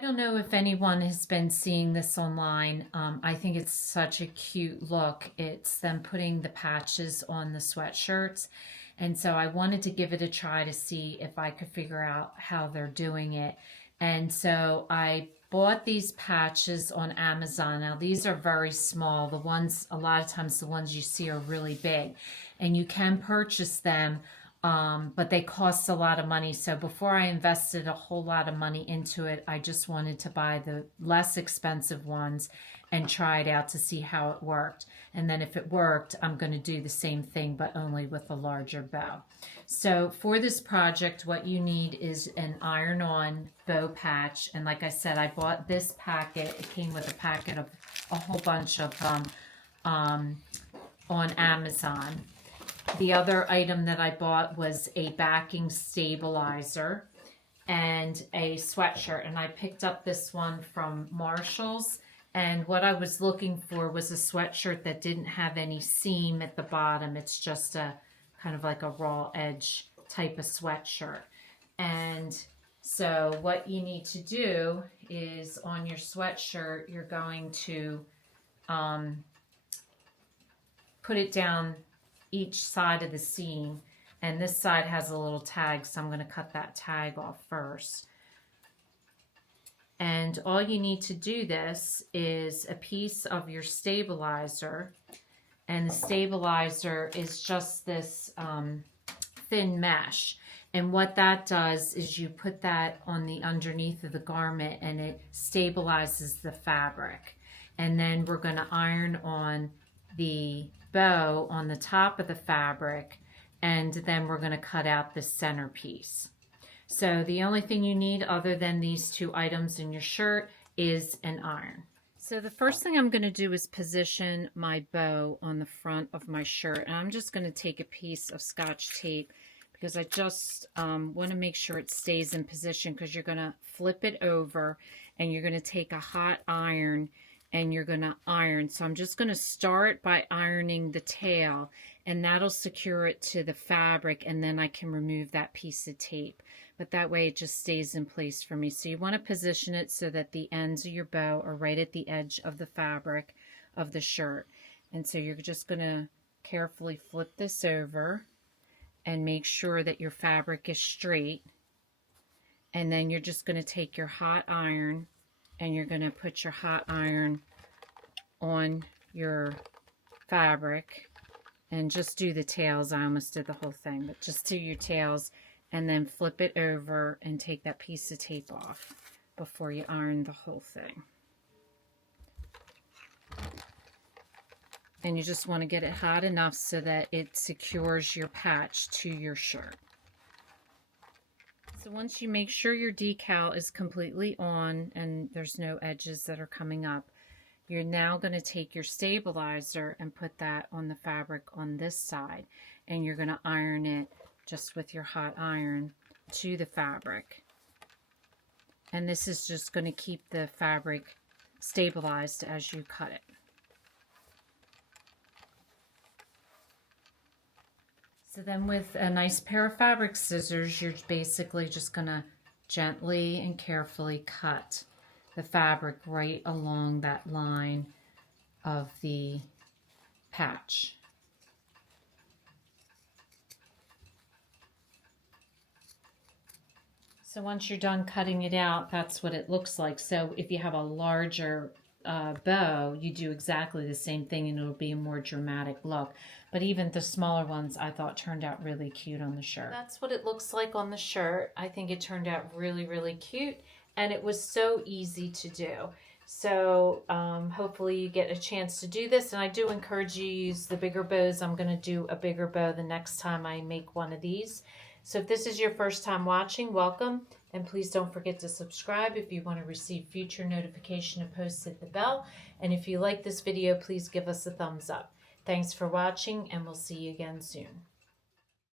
I don't know if anyone has been seeing this online. I think it's such a cute look. It's them putting the patches on the sweatshirts. And so I wanted to give it a try to see if I could figure out how they're doing it. And so I bought these patches on Amazon. Now these are very small. The ones, a lot of times the ones you see are really big. And you can purchase them, but they cost a lot of money. So before I invested a whole lot of money into it, I just wanted to buy the less expensive ones and try it out to see how it worked. And then if it worked, I'm going to do the same thing, but only with a larger bow. So for this project, what you need is an iron-on bow patch. And like I said, I bought this packet. It came with a packet of a whole bunch of on Amazon. The other item that I bought was a backing stabilizer and a sweatshirt. And I picked up this one from Marshall's. And what I was looking for was a sweatshirt that didn't have any seam at the bottom. It's just a kind of like a raw edge type of sweatshirt. And so what you need to do is on your sweatshirt, you're going to put it down each side of the seam, and this side has a little tag, so I'm going to cut that tag off first. And all you need to do this is a piece of your stabilizer, and the stabilizer is just this thin mesh. And what that does is you put that on the underneath of the garment and it stabilizes the fabric. And then we're going to iron on the bow on the top of the fabric, and then we're going to cut out the centerpiece. So the only thing you need other than these two items in your shirt is an iron. So the first thing I'm going to do is position my bow on the front of my shirt, and I'm just going to take a piece of Scotch tape because I just want to make sure it stays in position, because you're going to flip it over and you're going to take a hot iron and you're going to iron. So I'm just going to start by ironing the tail, and that'll secure it to the fabric, and then I can remove that piece of tape. But that way it just stays in place for me. So you want to position it so that the ends of your bow are right at the edge of the fabric of the shirt. And so you're just going to carefully flip this over and make sure that your fabric is straight. And then you're just going to take your hot iron and you're going to put your hot iron on your fabric and just do the tails. I almost did the whole thing, but just do your tails and then flip it over and take that piece of tape off before you iron the whole thing. And you just want to get it hot enough so that it secures your patch to your shirt. So once you make sure your decal is completely on and there's no edges that are coming up, you're now going to take your stabilizer and put that on the fabric on this side, and you're going to iron it just with your hot iron to the fabric. And this is just going to keep the fabric stabilized as you cut it. So then with a nice pair of fabric scissors, you're basically just going to gently and carefully cut the fabric right along that line of the patch. So once you're done cutting it out, that's what it looks like. So if you have a larger bow, you do exactly the same thing and it'll be a more dramatic look. But even the smaller ones I thought turned out really cute on the shirt. That's what it looks like on the shirt. I think it turned out really, really cute, and it was so easy to do. So hopefully you get a chance to do this, and I do encourage you to use the bigger bows. I'm going to do a bigger bow the next time I make one of these. So if this is your first time watching, welcome, and please don't forget to subscribe if you want to receive future notification of posts. Hit the bell, and if you like this video, please give us a thumbs up. Thanks for watching, and we'll see you again soon.